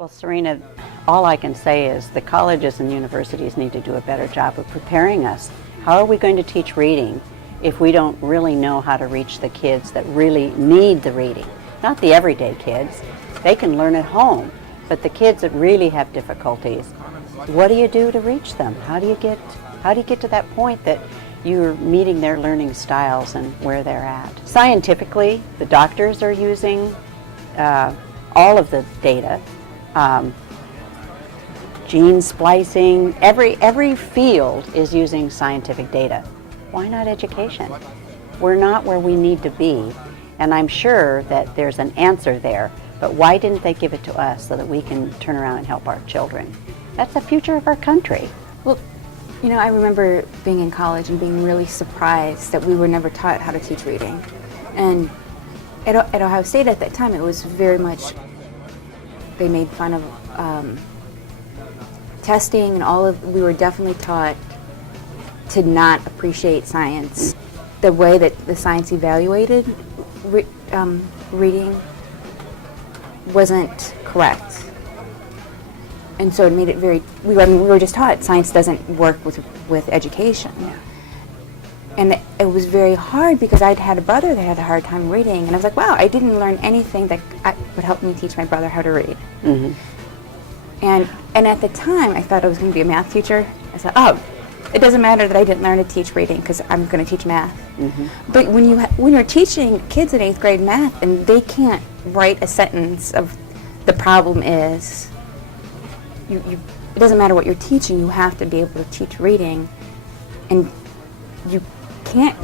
Well, Serena, all I can say is the colleges and universities need to do a better job of preparing us. How are we going to teach reading if we don't really know how to reach the kids that really need the reading? Not the everyday kids. They can learn at home, but the kids that really have difficulties, what do you do to reach them? How do you get to that point that you're meeting their learning styles and where they're at? Scientifically, the doctors are using all of the data. Gene splicing, every field is using scientific data. Why not education? We're not where we need to be, and I'm sure that there's an answer there, but why didn't they give it to us so that we can turn around and help our children? That's the future of our country. Well, you know, I remember being in college and being really surprised that we were never taught how to teach reading. And at Ohio State at that time, it was very much, they made fun of testing and we were definitely taught to not appreciate science. The way that the science evaluated reading wasn't correct. And so it made it we were just taught science doesn't work with education. Yeah. And it was very hard because I'd had a brother that had a hard time reading, and I was like, wow, I didn't learn anything that would help me teach my brother how to read. Mm-hmm. And at the time, I thought I was going to be a math teacher. I thought, oh, it doesn't matter that I didn't learn to teach reading because I'm going to teach math. Mm-hmm. But when you're teaching kids in 8th grade math and they can't write a sentence of the problem is, it doesn't matter what you're teaching, you have to be able to teach reading, and you can't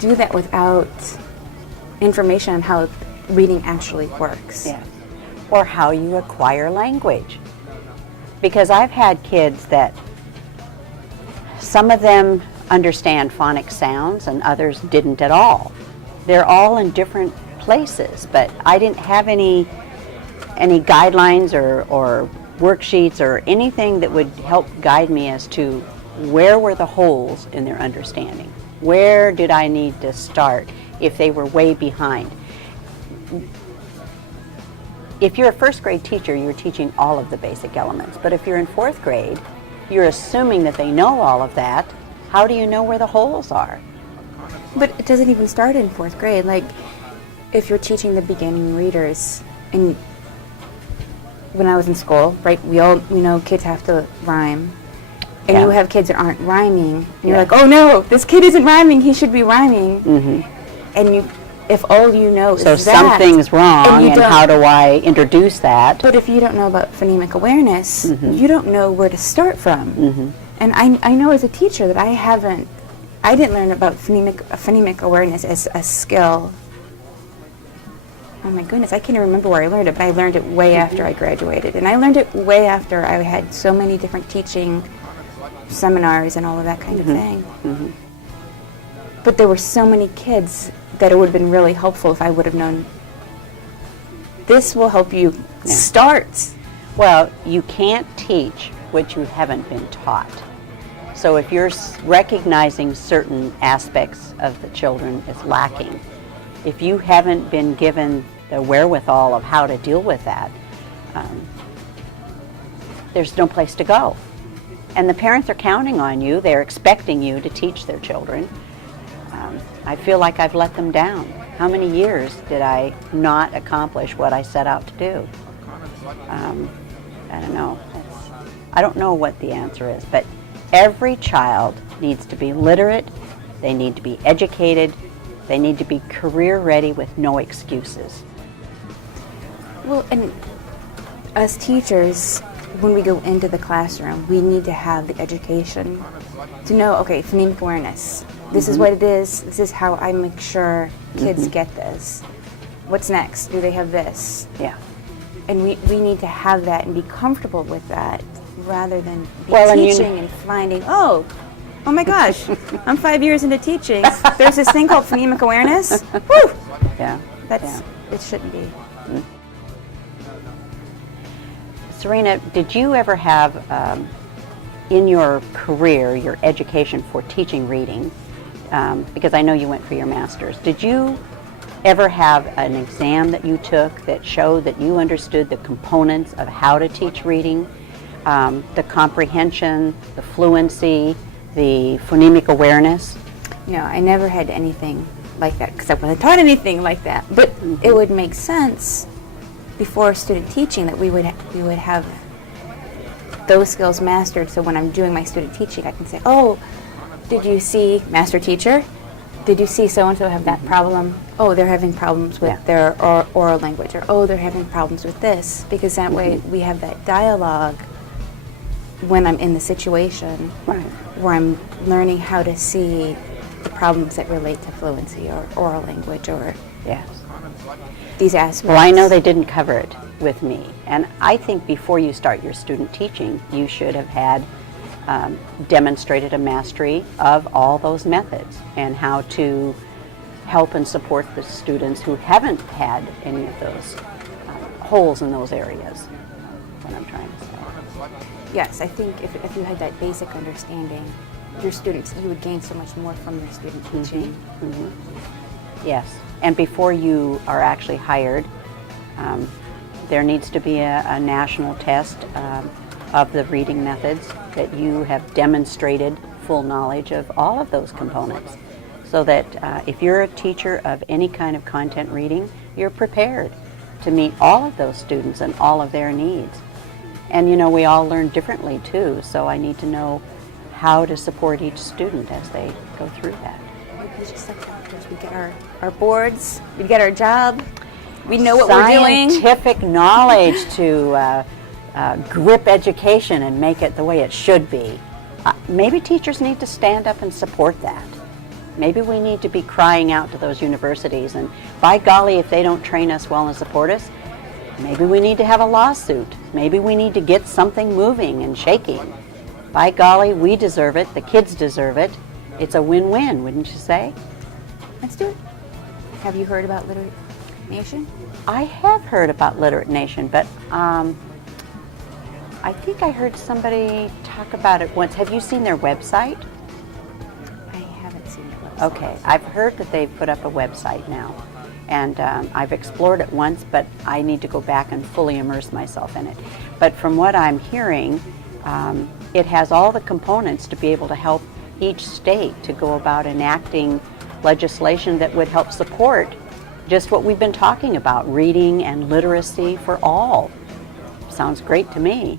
do that without information on how reading actually works. Yeah. Or how you acquire language. Because I've had kids that some of them understand phonic sounds and others didn't at all. They're all in different places, but I didn't have any guidelines or worksheets or anything that would help guide me as to where were the holes in their understanding. Where did I need to start if they were way behind? If you're a first grade teacher, you're teaching all of the basic elements. But if you're in 4th grade, you're assuming that they know all of that. How do you know where the holes are? But it doesn't even start in 4th grade. Like, if you're teaching the beginning readers, and when I was in school, right, we know kids have to rhyme. And you have kids that aren't rhyming. And you're like, oh no, this kid isn't rhyming, he should be rhyming. Mm-hmm. And if all you know is so something's wrong, and how do I introduce that? But if you don't know about phonemic awareness, mm-hmm. you don't know where to start from. Mm-hmm. And I know as a teacher that I didn't learn about phonemic awareness as a skill. Oh my goodness, I can't even remember where I learned it, but I learned it way mm-hmm. after I graduated. And I learned it way after I had so many different teaching seminars and all of that kind mm-hmm. of thing. Mm-hmm. But there were so many kids that it would have been really helpful if I would have known, this will help you start. Well, you can't teach what you haven't been taught. So if you're recognizing certain aspects of the children as lacking, if you haven't been given the wherewithal of how to deal with that, there's no place to go. And the parents are counting on you. They're expecting you to teach their children. I feel like I've let them down. How many years did I not accomplish what I set out to do? I don't know. I don't know what the answer is, but every child needs to be literate. They need to be educated. They need to be career ready with no excuses. Well, and as teachers, when we go into the classroom, we need to have the education to know, okay, phonemic awareness. This mm-hmm. is what it is. This is how I make sure kids mm-hmm. get this. What's next? Do they have this? Yeah. And we need to have that and be comfortable with that rather than be teaching and finding, oh my gosh, I'm 5 years into teaching. There's this thing called phonemic awareness. Whew! Yeah. It shouldn't be. Mm-hmm. Serena, did you ever have, in your career, your education for teaching reading, because I know you went for your master's, did you ever have an exam that you took that showed that you understood the components of how to teach reading, the comprehension, the fluency, the phonemic awareness? No, I never had anything like that because I wasn't taught anything like that. But it would make sense before student teaching that we would have those skills mastered. So when I'm doing my student teaching, I can say, "Oh, did you see, master teacher? Did you see so and so have that problem? Oh, they're having problems with their oral language, or oh, they're having problems with this." Because that way we have that dialogue when I'm in the situation where I'm learning how to see the problems that relate to fluency or oral language or these aspects. Well, I know they didn't cover it with me, and I think before you start your student teaching, you should have had demonstrated a mastery of all those methods and how to help and support the students who haven't had any of those holes in those areas. What I'm trying to say. Yes, I think if you had that basic understanding, your students, you would gain so much more from your student teaching. Yes, and before you are actually hired, there needs to be a national test of the reading methods that you have demonstrated full knowledge of all of those components, so that if you're a teacher of any kind of content reading, you're prepared to meet all of those students and all of their needs. And you know, we all learn differently too, so I need to know how to support each student as they go through that. It's just like doctors. We get our boards, we get our job, we know what we're doing. Scientific knowledge to grip education and make it the way it should be. Maybe teachers need to stand up and support that. Maybe we need to be crying out to those universities, and by golly, if they don't train us well and support us, maybe we need to have a lawsuit. Maybe we need to get something moving and shaking. By golly, we deserve it. The kids deserve it. It's a win-win, wouldn't you say? Let's do it. Have you heard about Literate Nation? I have heard about Literate Nation, but I think I heard somebody talk about it once. Have you seen their website? I haven't seen their website. Okay, I've heard that they've put up a website now, and I've explored it once, but I need to go back and fully immerse myself in it. But from what I'm hearing, it has all the components to be able to help each state to go about enacting legislation that would help support just what we've been talking about, reading and literacy for all. Sounds great to me.